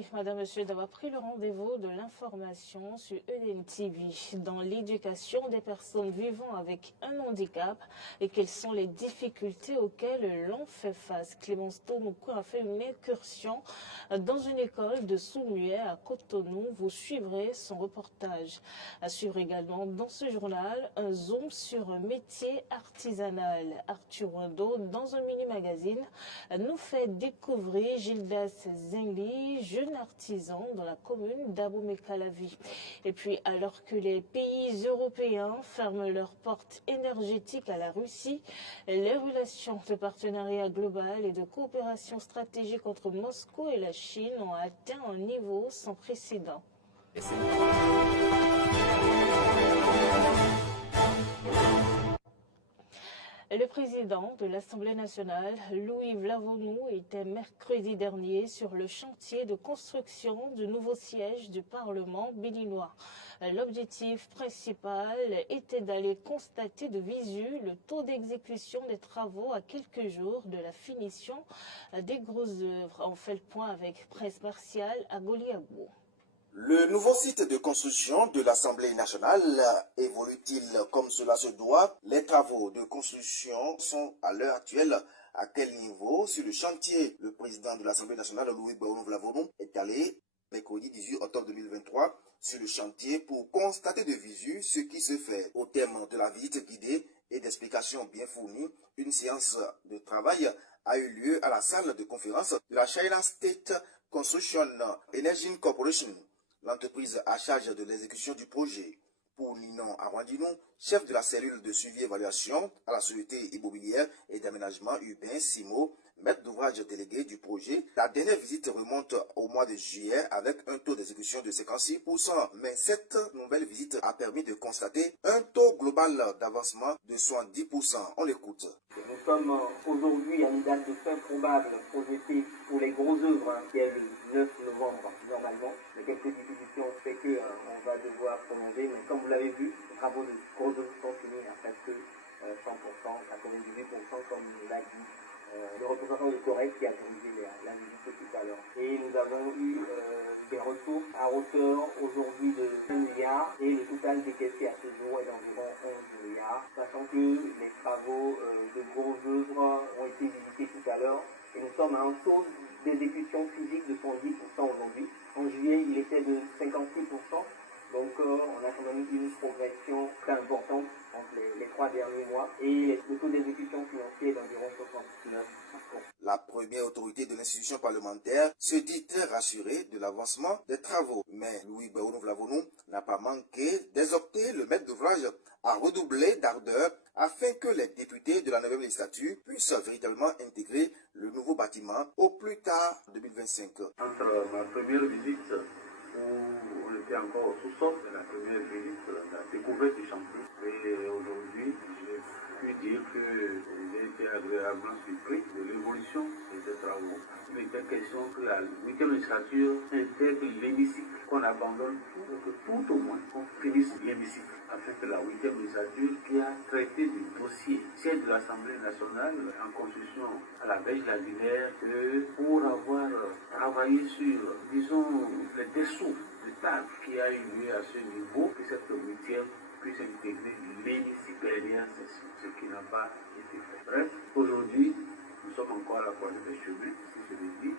Merci, Madame, Monsieur, d'avoir pris le rendez-vous de l'information sur EDN TV. Dans l'éducation des personnes vivant avec un handicap et quelles sont les difficultés auxquelles l'on fait face. Clémence Tonoukou a fait une incursion dans une école de sourds-muets à Cotonou. Vous suivrez son reportage. À suivre également dans ce journal un zoom sur un métier artisanal. Arthur Wendo, dans un mini-magazine, nous fait découvrir Gildas Zingli, jeune artisan dans la commune d'Abomey-Calavi. Et puis, alors que les pays européens ferment leurs portes énergétiques à la Russie, les relations de partenariat global et de coopération stratégique entre Moscou et la Chine ont atteint un niveau sans précédent. Le président de l'Assemblée nationale, Louis Vlavonou, était mercredi dernier sur le chantier de construction du nouveau siège du Parlement béninois. L'objectif principal était d'aller constater de visu le taux d'exécution des travaux à quelques jours de la finition des grosses œuvres. On fait le point avec Presse Martiale à Goliago. Le nouveau site de construction de l'Assemblée nationale évolue-t-il comme cela se doit? Les travaux de construction sont à l'heure actuelle à quel niveau sur le chantier? Le président de l'Assemblée nationale, Louis Vlavonou, est allé mercredi 18 octobre 2023 sur le chantier pour constater de visu ce qui se fait. Au terme de la visite guidée et d'explications bien fournies, une séance de travail a eu lieu à la salle de conférence de la China State Construction Energy Corporation, l'entreprise à charge de l'exécution du projet. Pour Ninon Arwandinou, chef de la cellule de suivi et évaluation à la Société immobilière et d'aménagement urbain, SIMO, maître d'ouvrage délégué du projet, la dernière visite remonte au mois de juillet avec un taux d'exécution de 56%. Mais cette nouvelle visite a permis de constater un taux global d'avancement de 70%. On l'écoute. Nous sommes aujourd'hui à une date de fin probable projetée pour les grosses œuvres, qui est le 9 novembre normalement. Mais quelques difficultés ont fait qu'on va devoir prolonger. Mais comme vous l'avez vu, les travaux de grosses œuvres sont finis à presque 100%, à 98% comme l'a dit le représentant de Correct qui a dirigé la visite tout à l'heure. Et nous avons eu des ressources à hauteur aujourd'hui de 1 milliard et le total décaissé à ce jour est d'environ 11 milliards, sachant que les travaux de grosses œuvres ont été visités tout à l'heure et nous sommes à un taux d'exécution physique de 110% aujourd'hui. En juillet, il était de 56%. Donc on a quand même eu une progression très importante entre les 3 derniers mois et le taux d'exécution financier est d'environ 69%. La première autorité de l'institution parlementaire se dit très rassurée de l'avancement des travaux. Mais Louis Vlavonou n'a pas manqué d'exhorter le maître d'ouvrage à redoubler d'ardeur afin que les députés de la 9e législature puissent véritablement intégrer le nouveau bâtiment au plus tard 2025. Entre ma première visite où on était encore au sous-sol, la première visite, la découverte du chantier. Et aujourd'hui, j'ai pu dire que j'ai été agréablement surpris de l'évolution de ces travaux. Il était question que la 8e législature intègre l'hémicycle, qu'on abandonne tout au moins, qu'on finisse l'hémicycle, afin que la 8e législature qui a traité du dossier siège de l'Assemblée nationale en construction à la Belge lagunaire, pour avoir travaillé sur, disons, les dessous de table qui a eu lieu à ce niveau, que cette 8e puisse intégrer l'hémicycle dernière session, ce qui n'a pas été fait. Bref, aujourd'hui, nous sommes encore à la croisée des chemins, si je le dis,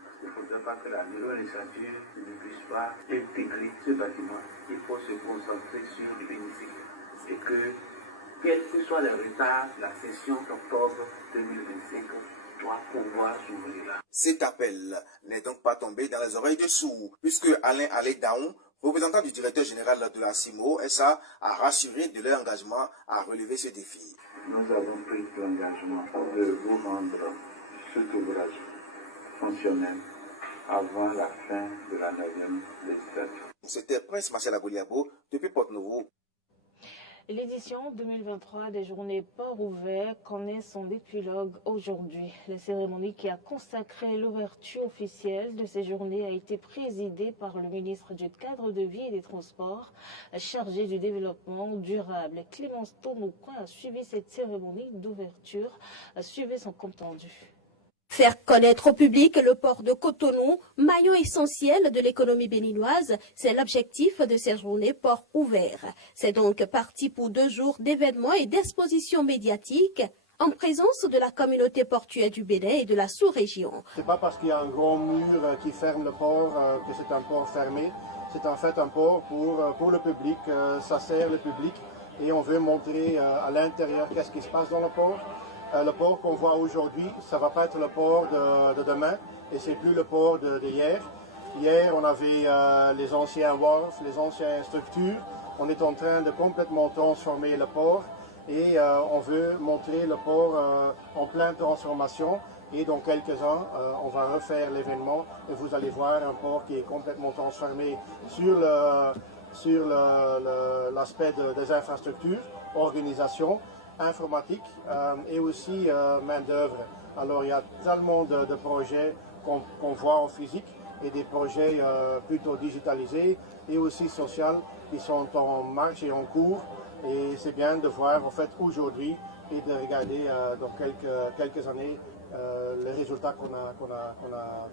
parce qu'il ne faudrait pas que la nouvelle législature ne puisse pas intégrer ce bâtiment. Il faut se concentrer sur l'hémicycle. Et que, quel que soit le retard, la session d'octobre 2025 doit pouvoir s'ouvrir là. Cet appel n'est donc pas tombé dans les oreilles de sourds, puisque Alain Alédaon, représentant du directeur général de la CIMO SA, a rassuré de leur engagement à relever ce défi. Nous avons pris l'engagement de vous rendre cet ouvrage fonctionnel avant la fin de la 9e législature. C'était Prince Martial Agoliabo depuis Porte-Nouveau. L'édition 2023 des Journées Port Ouvert connaît son épilogue aujourd'hui. La cérémonie qui a consacré l'ouverture officielle de ces journées a été présidée par le ministre du Cadre de vie et des Transports, chargé du développement durable. Clémence Tonoukouin a suivi cette cérémonie d'ouverture, a suivi son compte rendu. Faire connaître au public le port de Cotonou, maillon essentiel de l'économie béninoise, c'est l'objectif de ces journées port ouvert. C'est donc parti pour 2 jours d'événements et d'expositions médiatiques en présence de la communauté portuaire du Bénin et de la sous-région. C'est pas parce qu'il y a un grand mur qui ferme le port que c'est un port fermé. C'est en fait un port pour le public, ça sert le public et on veut montrer à l'intérieur qu'est-ce qui se passe dans le port. Le port qu'on voit aujourd'hui, ça ne va pas être le port de demain et c'est plus le port d'hier. Hier, on avait les anciens wharfs, les anciennes structures. On est en train de complètement transformer le port et on veut montrer le port en pleine transformation. Et dans quelques-uns, on va refaire l'événement et vous allez voir un port qui est complètement transformé sur l'aspect des infrastructures, organisation, informatique et aussi main-d'œuvre. Alors il y a tellement de projets qu'on voit en physique et des projets plutôt digitalisés et aussi sociaux qui sont en marche et en cours. Et c'est bien de voir en fait aujourd'hui et de regarder dans quelques années les résultats qu'on a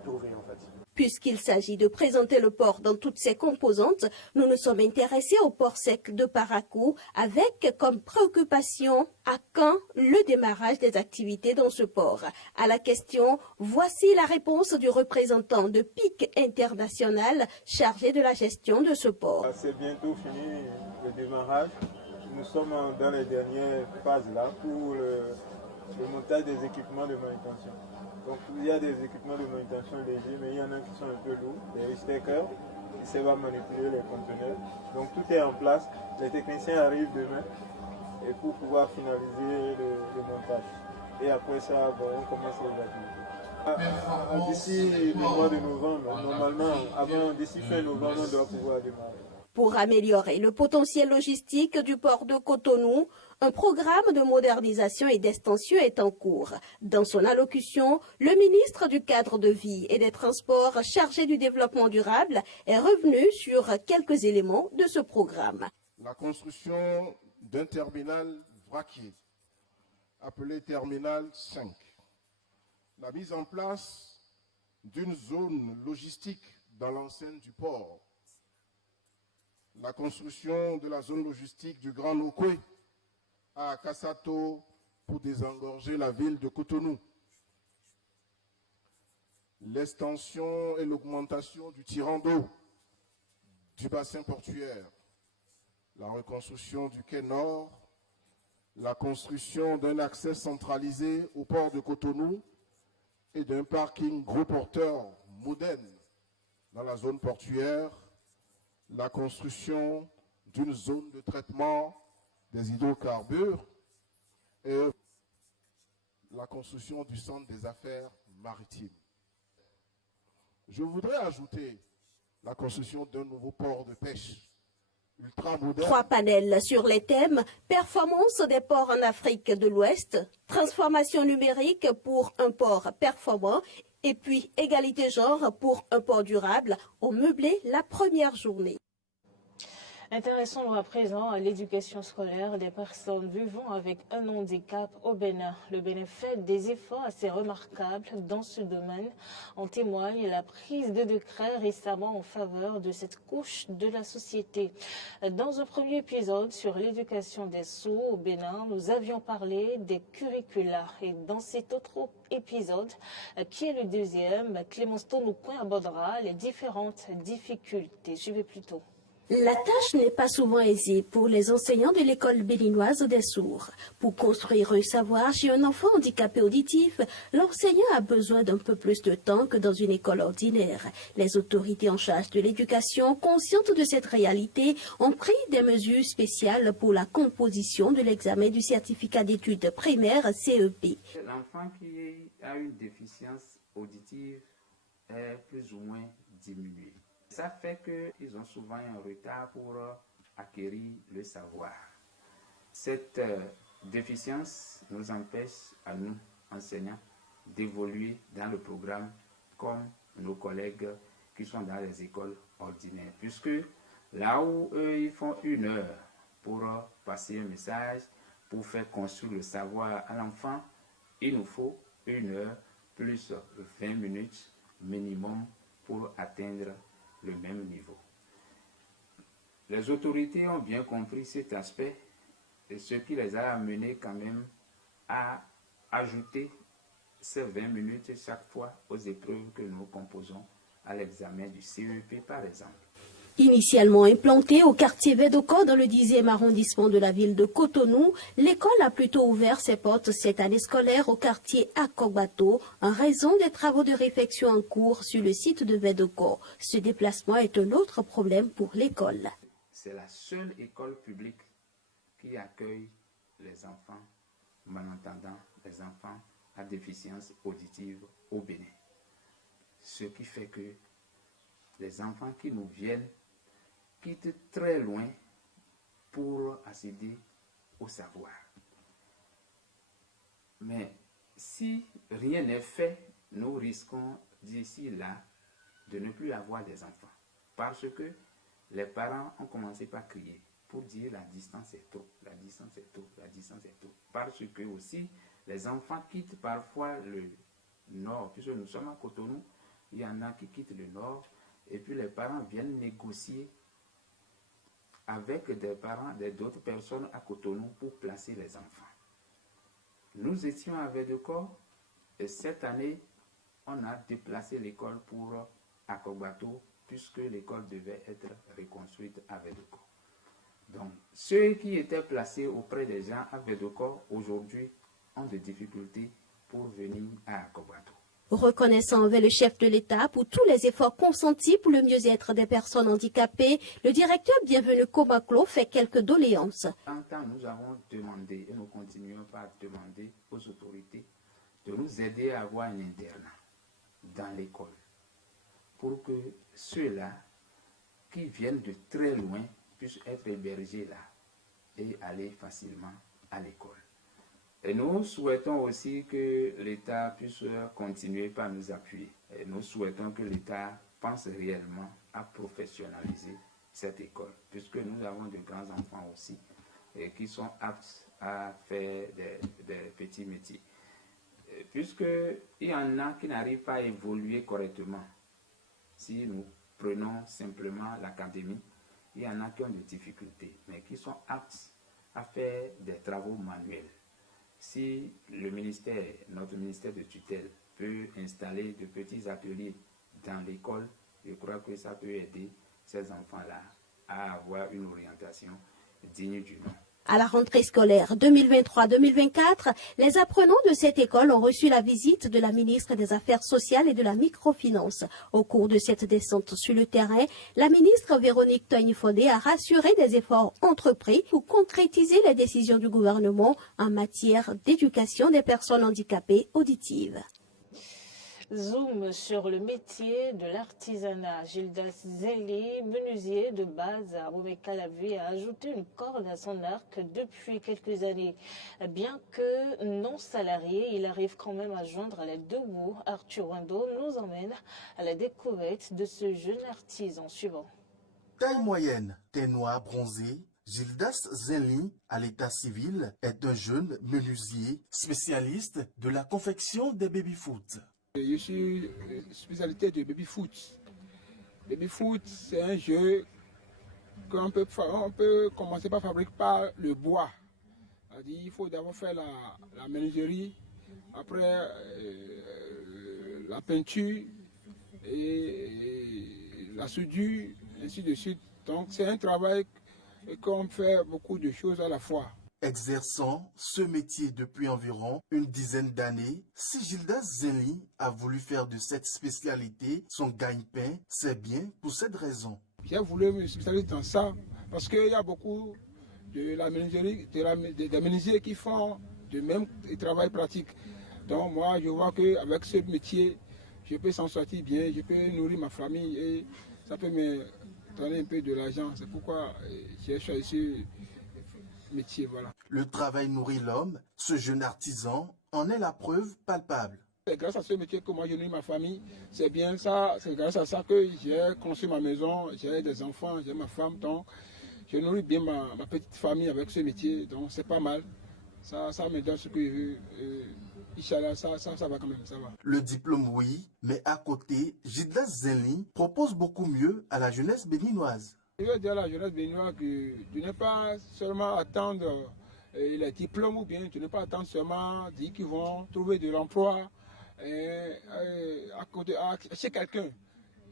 trouvés en fait. Puisqu'il s'agit de présenter le port dans toutes ses composantes, nous nous sommes intéressés au port sec de Parakou avec comme préoccupation à quand le démarrage des activités dans ce port. À la question, voici la réponse du représentant de PIC International chargé de la gestion de ce port. C'est bientôt fini le démarrage. Nous sommes dans les dernières phases là pour le montage des équipements de manutention. Donc il y a des équipements de manutention légers, mais il y en a qui sont un peu lourds, des stackers qui savent manipuler les conteneurs. Donc tout est en place, les techniciens arrivent demain et pour pouvoir finaliser le montage. Et après ça, on commence les activités. D'ici le mois de novembre, normalement, d'ici fin novembre, on doit pouvoir démarrer. Pour améliorer le potentiel logistique du port de Cotonou, un programme de modernisation et d'extension est en cours. Dans son allocution, le ministre du Cadre de vie et des Transports chargé du développement durable est revenu sur quelques éléments de ce programme. La construction d'un terminal vraquier, appelé Terminal 5. La mise en place d'une zone logistique dans l'enceinte du port. La construction de la zone logistique du Grand Nokwe à Kassato pour désengorger la ville de Cotonou. L'extension et l'augmentation du tirant d'eau du bassin portuaire. La reconstruction du quai nord. La construction d'un accès centralisé au port de Cotonou et d'un parking gros porteur moderne dans la zone portuaire. La construction d'une zone de traitement des hydrocarbures et la construction du centre des affaires maritimes. Je voudrais ajouter la construction d'un nouveau port de pêche ultra moderne. 3 panels sur les thèmes performance des ports en Afrique de l'Ouest, transformation numérique pour un port performant et puis égalité genre pour un port durable ont meublé la première journée. Intéressons-nous à présent à l'éducation scolaire des personnes vivant avec un handicap au Bénin. Le Bénin fait des efforts assez remarquables dans ce domaine. En témoigne la prise de décret récemment en faveur de cette couche de la société. Dans un premier épisode sur l'éducation des sourds au Bénin, nous avions parlé des curricula. Et dans cet autre épisode, qui est le deuxième, Clémence Tonoucoin abordera les différentes difficultés. Suivez plutôt. La tâche n'est pas souvent aisée pour les enseignants de l'école béninoise des sourds. Pour construire un savoir chez un enfant handicapé auditif, l'enseignant a besoin d'un peu plus de temps que dans une école ordinaire. Les autorités en charge de l'éducation, conscientes de cette réalité, ont pris des mesures spéciales pour la composition de l'examen du certificat d'études primaires CEP. L'enfant qui a une déficience auditive est plus ou moins diminué. Ça fait qu'ils ont souvent un retard pour acquérir le savoir. Cette déficience nous empêche à nous, enseignants, d'évoluer dans le programme comme nos collègues qui sont dans les écoles ordinaires. Puisque là où eux, ils font 1 heure pour passer un message, pour faire construire le savoir à l'enfant, il nous faut 1 heure plus 20 minutes minimum pour atteindre le même niveau. Les autorités ont bien compris cet aspect, et ce qui les a amenés quand même à ajouter ces 20 minutes chaque fois aux épreuves que nous composons à l'examen du CEP par exemple. Initialement implantée au quartier Vedoko dans le 10e arrondissement de la ville de Cotonou, l'école a plutôt ouvert ses portes cette année scolaire au quartier Akogbato en raison des travaux de réfection en cours sur le site de Vedoko. Ce déplacement est un autre problème pour l'école. C'est la seule école publique qui accueille les enfants malentendants, les enfants à déficience auditive au Bénin. Ce qui fait que les enfants qui nous viennent quittent très loin pour accéder au savoir. Mais si rien n'est fait, nous risquons d'ici là de ne plus avoir des enfants. Parce que les parents ont commencé par crier pour dire la distance est trop, la distance est trop, la distance est trop. Parce que aussi, les enfants quittent parfois le nord, puisque nous sommes à Cotonou, il y en a qui quittent le nord, et puis les parents viennent négocier avec des parents d'autres personnes à Cotonou pour placer les enfants. Nous étions à Vedoko, et cette année, on a déplacé l'école pour Akogbato, puisque l'école devait être reconstruite à Vedoko. Donc, ceux qui étaient placés auprès des gens à Vedoko, aujourd'hui, ont des difficultés pour venir à Akogbato. Reconnaissant envers le chef de l'État pour tous les efforts consentis pour le mieux-être des personnes handicapées, le directeur Bienvenu Komaklo fait quelques doléances. En temps, nous avons demandé, et nous continuons par demander aux autorités de nous aider à avoir un internat dans l'école, pour que ceux-là qui viennent de très loin puissent être hébergés là et aller facilement à l'école. Et nous souhaitons aussi que l'État puisse continuer par nous appuyer. Et nous souhaitons que l'État pense réellement à professionnaliser cette école, puisque nous avons de grands enfants aussi et qui sont aptes à faire des petits métiers. Puisqu'il y en a qui n'arrivent pas à évoluer correctement. Si nous prenons simplement l'académie, il y en a qui ont des difficultés, mais qui sont aptes à faire des travaux manuels. Si le ministère, notre ministère de tutelle, peut installer de petits ateliers dans l'école, je crois que ça peut aider ces enfants-là à avoir une orientation digne du nom. À la rentrée scolaire 2023-2024, les apprenants de cette école ont reçu la visite de la ministre des Affaires sociales et de la microfinance. Au cours de cette descente sur le terrain, la ministre Véronique Toigny-Fondé a rassuré des efforts entrepris pour concrétiser les décisions du gouvernement en matière d'éducation des personnes handicapées auditives. Zoom sur le métier de l'artisanat. Gildas Zeli, menuisier de base à Roubaix-Calavi, a ajouté une corde à son arc depuis quelques années. Bien que non salarié, il arrive quand même à joindre les deux bouts. Arthur Wando nous emmène à la découverte de ce jeune artisan suivant. Taille moyenne, teint noir bronzé, Gildas Zeli, à l'état civil, est un jeune menuisier spécialiste de la confection des baby-foot. Je suis spécialité de baby-foot. Baby-foot, c'est un jeu qu'on peut commencer par fabriquer par le bois. C'est-à-dire, il faut d'abord faire la menuiserie, après la peinture et la soudure, ainsi de suite. Donc c'est un travail qu'on fait beaucoup de choses à la fois. Exerçant ce métier depuis environ une dizaine d'années, si Gildas Zeli a voulu faire de cette spécialité son gagne-pain, c'est bien pour cette raison. J'ai voulu me spécialiser dans ça parce qu'il y a beaucoup de la menuiserie, des menuisiers qui font de même travail pratique. Donc moi, je vois qu'avec ce métier, je peux s'en sortir bien, je peux nourrir ma famille et ça peut me donner un peu de l'argent. C'est pourquoi j'ai choisi métier, voilà. Le travail nourrit l'homme, ce jeune artisan en est la preuve palpable. C'est grâce à ce métier que moi je nourris ma famille, c'est bien ça, c'est grâce à ça que j'ai construit ma maison, j'ai des enfants, j'ai ma femme, donc je nourris bien ma petite famille avec ce métier, donc c'est pas mal. Ça me donne ce que je veux Inch'Allah, ça va quand même, ça va. Le diplôme, oui, mais à côté, Gildas Zenli propose beaucoup mieux à la jeunesse béninoise. Je veux dire à la jeunesse béninoise que de ne pas seulement attendre les diplômes ou bien de ne pas attendre seulement dire qu'ils vont trouver de l'emploi chez quelqu'un.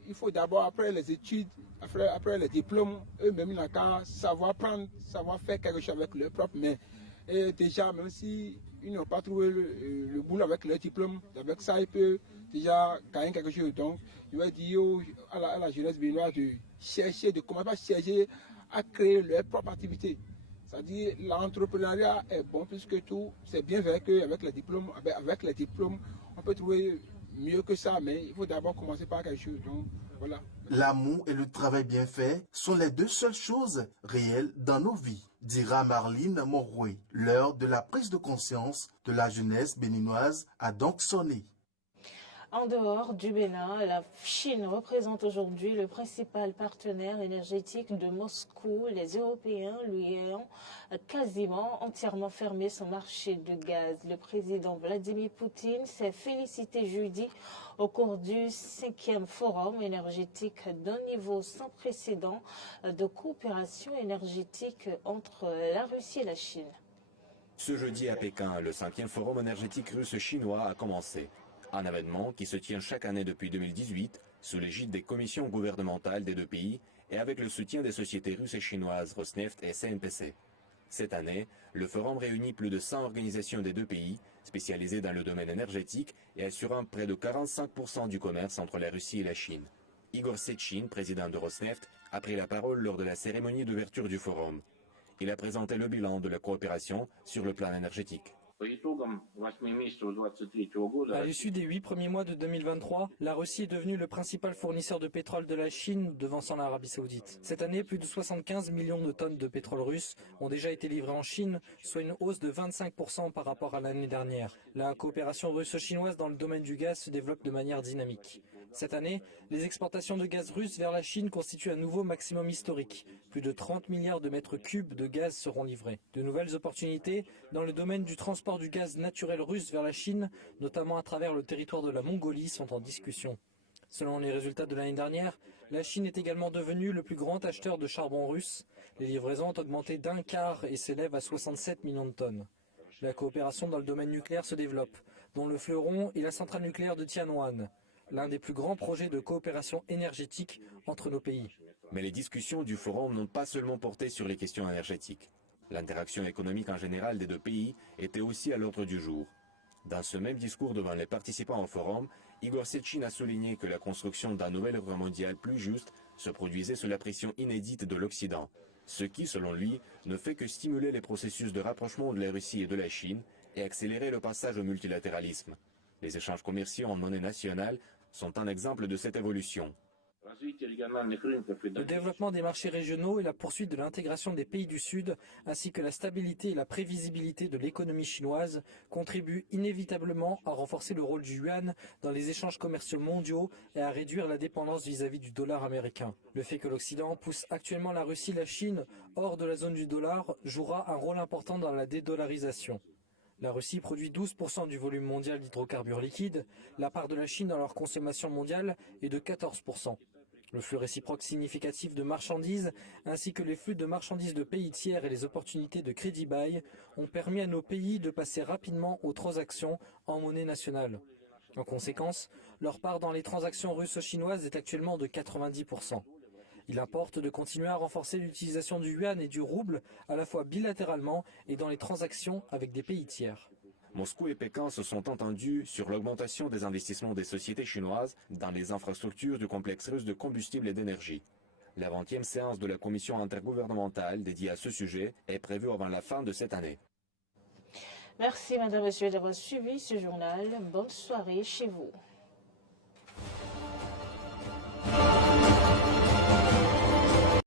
Il faut d'abord, après les études, après les diplômes, eux-mêmes, ils n'ont qu'à savoir faire quelque chose avec leurs propres mains. Et déjà, même s'ils n'ont pas trouvé le boulot avec leur diplôme, avec ça, ils peuvent déjà gagner quelque chose. Donc, je vais dire à la jeunesse béninoise de commencer à chercher à créer leur propre activité. C'est-à-dire l'entrepreneuriat est bon plus que tout. C'est bien vrai qu'avec les diplômes, on peut trouver mieux que ça, mais il faut d'abord commencer par quelque chose. Donc, voilà. L'amour et le travail bien fait sont les deux seules choses réelles dans nos vies, dira Marlene Moroué. L'heure de la prise de conscience de la jeunesse béninoise a donc sonné. En dehors du Bénin, la Chine représente aujourd'hui le principal partenaire énergétique de Moscou. Les Européens lui ayant quasiment entièrement fermé son marché de gaz. Le président Vladimir Poutine s'est félicité jeudi au cours du 5e forum énergétique d'un niveau sans précédent de coopération énergétique entre la Russie et la Chine. Ce jeudi à Pékin, le 5e forum énergétique russe-chinois a commencé. Un événement qui se tient chaque année depuis 2018 sous l'égide des commissions gouvernementales des deux pays et avec le soutien des sociétés russes et chinoises Rosneft et CNPC. Cette année, le forum réunit plus de 100 organisations des deux pays spécialisées dans le domaine énergétique et assurant près de 45% du commerce entre la Russie et la Chine. Igor Sechin, président de Rosneft, a pris la parole lors de la cérémonie d'ouverture du forum. Il a présenté le bilan de la coopération sur le plan énergétique. À l'issue des 8 premiers mois de 2023, la Russie est devenue le principal fournisseur de pétrole de la Chine, devançant l'Arabie Saoudite. Cette année, plus de 75 millions de tonnes de pétrole russe ont déjà été livrées en Chine, soit une hausse de 25% par rapport à l'année dernière. La coopération russo-chinoise dans le domaine du gaz se développe de manière dynamique. Cette année, les exportations de gaz russe vers la Chine constituent un nouveau maximum historique. Plus de 30 milliards de mètres cubes de gaz seront livrés. De nouvelles opportunités dans le domaine du transport du gaz naturel russe vers la Chine, notamment à travers le territoire de la Mongolie, sont en discussion. Selon les résultats de l'année dernière, la Chine est également devenue le plus grand acheteur de charbon russe. Les livraisons ont augmenté d'un quart et s'élèvent à 67 millions de tonnes. La coopération dans le domaine nucléaire se développe, dont le fleuron est la centrale nucléaire de Tianwan, l'un des plus grands projets de coopération énergétique entre nos pays. Mais les discussions du forum n'ont pas seulement porté sur les questions énergétiques. L'interaction économique en général des deux pays était aussi à l'ordre du jour. Dans ce même discours devant les participants au forum, Igor Sechin a souligné que la construction d'un nouvel ordre mondial plus juste se produisait sous la pression inédite de l'Occident, ce qui, selon lui, ne fait que stimuler les processus de rapprochement de la Russie et de la Chine et accélérer le passage au multilatéralisme. Les échanges commerciaux en monnaie nationale sont un exemple de cette évolution. Le développement des marchés régionaux et la poursuite de l'intégration des pays du Sud, ainsi que la stabilité et la prévisibilité de l'économie chinoise, contribuent inévitablement à renforcer le rôle du yuan dans les échanges commerciaux mondiaux et à réduire la dépendance vis-à-vis du dollar américain. Le fait que l'Occident pousse actuellement la Russie et la Chine hors de la zone du dollar jouera un rôle important dans la dédollarisation. La Russie produit 12% du volume mondial d'hydrocarbures liquides, la part de la Chine dans leur consommation mondiale est de 14%. Le flux réciproque significatif de marchandises, ainsi que les flux de marchandises de pays tiers et les opportunités de crédit bail, ont permis à nos pays de passer rapidement aux transactions en monnaie nationale. En conséquence, leur part dans les transactions russo-chinoises est actuellement de 90%. Il importe de continuer à renforcer l'utilisation du yuan et du rouble, à la fois bilatéralement et dans les transactions avec des pays tiers. Moscou et Pékin se sont entendus sur l'augmentation des investissements des sociétés chinoises dans les infrastructures du complexe russe de combustible et d'énergie. La 20e séance de la commission intergouvernementale dédiée à ce sujet est prévue avant la fin de cette année. Merci madame, monsieur d'avoir suivi ce journal. Bonne soirée chez vous.